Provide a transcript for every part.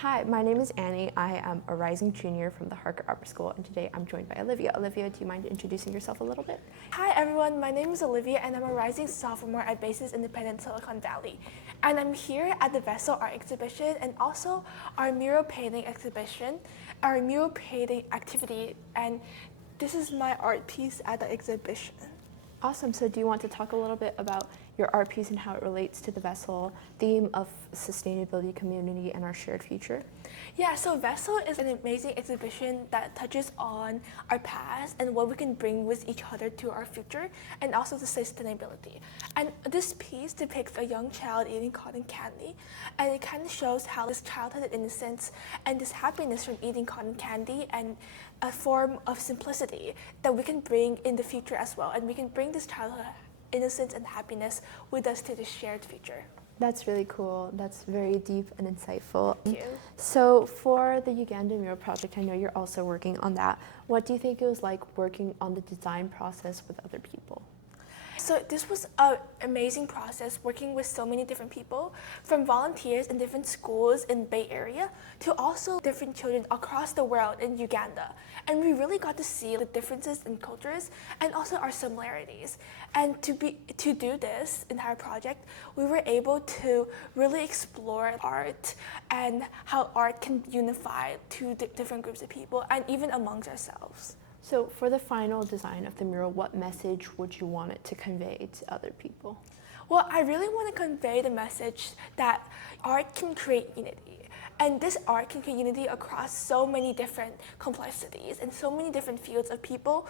Hi, my name is Annie. I am a rising junior from the Harker Upper School, and today I'm joined by Olivia. Olivia, do you mind introducing yourself a little bit? Hi everyone, my name is Olivia and I'm a rising sophomore at Basis Independent Silicon Valley. And I'm here at the Vessel Art Exhibition and also our mural painting exhibition, our mural painting activity, and this is my art piece at the exhibition. Awesome. So do you want to talk a little bit about your art piece and how it relates to the Vessel theme of sustainability, community, and our shared future? Yeah, so Vessel is an amazing exhibition that touches on our past and what we can bring with each other to our future, and also the sustainability. And this piece depicts a young child eating cotton candy, and it kind of shows how this childhood innocence and this happiness from eating cotton candy and a form of simplicity that we can bring in the future as well, and we can bring this childhood innocence and happiness with us to the shared future. That's really cool. That's very deep and insightful. Thank you. So for the Uganda Mural Project, I know you're also working on that. What do you think it was like working on the design process with other people? So this was an amazing process, working with so many different people, from volunteers in different schools in Bay Area to also different children across the world in Uganda. And we really got to see the differences in cultures and also our similarities. And to do this entire project, we were able to really explore art and how art can unify two different groups of people and even amongst ourselves. So for the final design of the mural, what message would you want it to convey to other people? Well, I really want to convey the message that art can create unity. And this art can create unity across so many different complexities and so many different fields of people.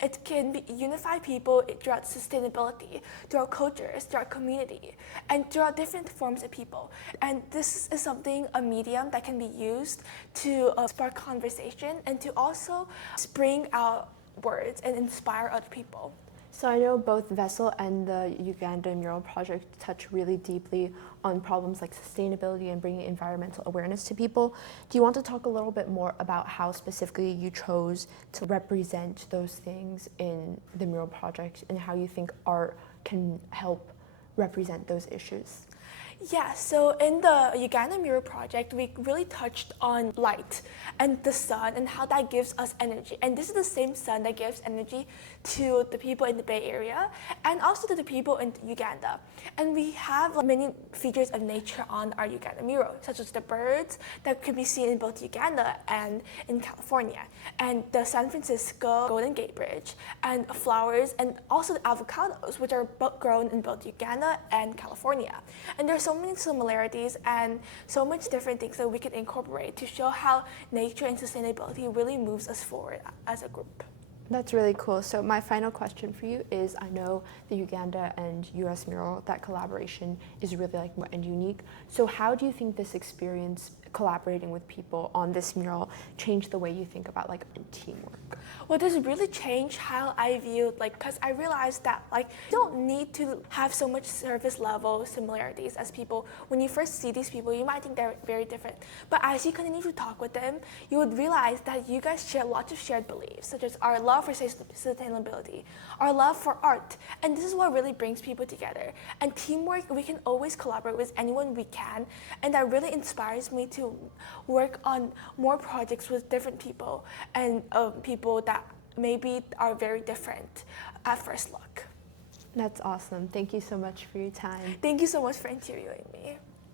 It can unify people throughout sustainability, throughout cultures, throughout community, and throughout different forms of people. And this is something, a medium that can be used to spark conversation and to also bring out words and inspire other people. So I know both Vessel and the Uganda Mural Project touch really deeply on problems like sustainability and bringing environmental awareness to people. Do you want to talk a little bit more about how specifically you chose to represent those things in the mural project and how you think art can help represent those issues? Yeah, so in the Uganda Mural Project, we really touched on light and the sun and how that gives us energy. And this is the same sun that gives energy to the people in the Bay Area and also to the people in Uganda. And we have many features of nature on our Uganda mural, such as the birds that can be seen in both Uganda and in California, and the San Francisco Golden Gate Bridge, and flowers, and also the avocados, which are grown in both Uganda and California. And there's so many similarities and so much different things that we can incorporate to show how nature and sustainability really moves us forward as a group. That's really cool. So my final question for you is, I know the Uganda and US mural, that collaboration is really like and unique. So how do you think this experience collaborating with people on this mural changed the way you think about like teamwork? Well, this really changed how I viewed, because I realized that you don't need to have so much surface level similarities as people. When you first see these people, you might think they're very different. But as you continue to talk with them, you would realize that you guys share lots of shared beliefs, such as our love for sustainability, our love for art. And this is what really brings people together. And teamwork, we can always collaborate with anyone we can. And that really inspires me to work on more projects with different people and people that maybe are very different at first look. That's awesome. Thank you so much for your time. Thank you so much for interviewing me.